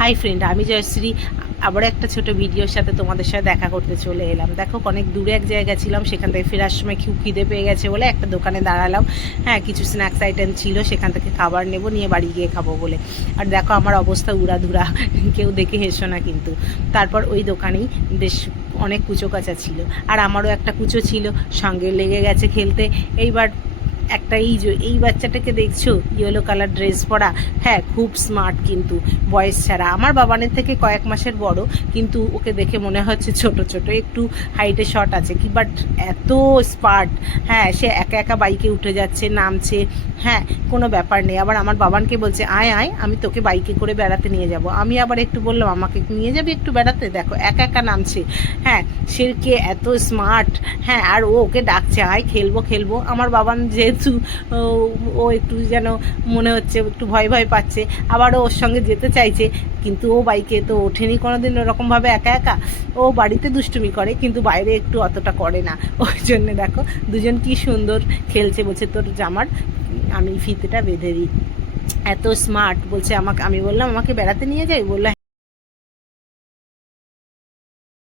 Hi friend, আমি জয়শ্রী আবার একটা ছোট ভিডিওর সাথে তোমাদের সাথে দেখা করতে চলে এলাম। দেখো, অনেক দূরে এক জায়গা ছিলাম, সেখান থেকে ফেরার সময় খুব খিদে পেয়ে গেছে বলে একটা দোকানে দাঁড়ালাম। হ্যাঁ, কিছু স্ন্যাক্স আইটেম ছিল, সেখান থেকে খাবার নেব, নিয়ে বাড়ি গিয়ে খাবো বলে। আর দেখো আমার অবস্থা উড়াধুরা, কেউ দেখে হেসো না কিন্তু। তারপর ওই দোকানেই বেশ অনেক কুচো কাচা ছিল, আর আমারও একটা কুচো ছিল, সঙ্গে লেগে গেছে খেলতে। এইবার একটা এই বাচ্চাটাকে দেখছো, ইয়েলো কালার ড্রেস পরা, হ্যাঁ খুব স্মার্ট কিন্তু বয়স ছাড়া, আমার বাবানের থেকে কয়েক মাসের বড়, কিন্তু ওকে দেখে মনে হচ্ছে ছোট ছোট, একটু হাইটে শর্ট আছে কি, বাট এত স্মার্ট। হ্যাঁ, সে একা একা বাইকে উঠে যাচ্ছে, নামছে, হ্যাঁ কোনো ব্যাপার নেই। আবার আমার বাবানকে বলছে আয় আয়, আমি তোকে বাইকে করে বেড়াতে নিয়ে যাব। আমি আবার একটু বললাম আমাকে নিয়ে যাবে একটু বেড়াতে, দেখো একা একা নামছে। হ্যাঁ, সে কে এত স্মার্ট। হ্যাঁ, আর ও ওকে ডাকছে আয় খেলবো খেলবো। আমার বাবান যেহেতু ও একটু যেন মনে হচ্ছে একটু ভয় ভয় পাচ্ছে, আবারও ওর সঙ্গে যেতে চাইছে, কিন্তু ও বাইকে তো ওঠেনি কোনোদিন ওরকমভাবে একা একা। ও বাড়িতে দুষ্টুমি করে, কিন্তু বাইরে একটু অতটা করে না। ওই জন্য দেখো দুজন কি সুন্দর খেলছে। বলছে তোর জামার আমি ফিতেটা বেঁধে দিই, এত স্মার্ট। বলছে আমাকে, আমি বললাম আমাকে বেড়াতে নিয়ে যাই, বললো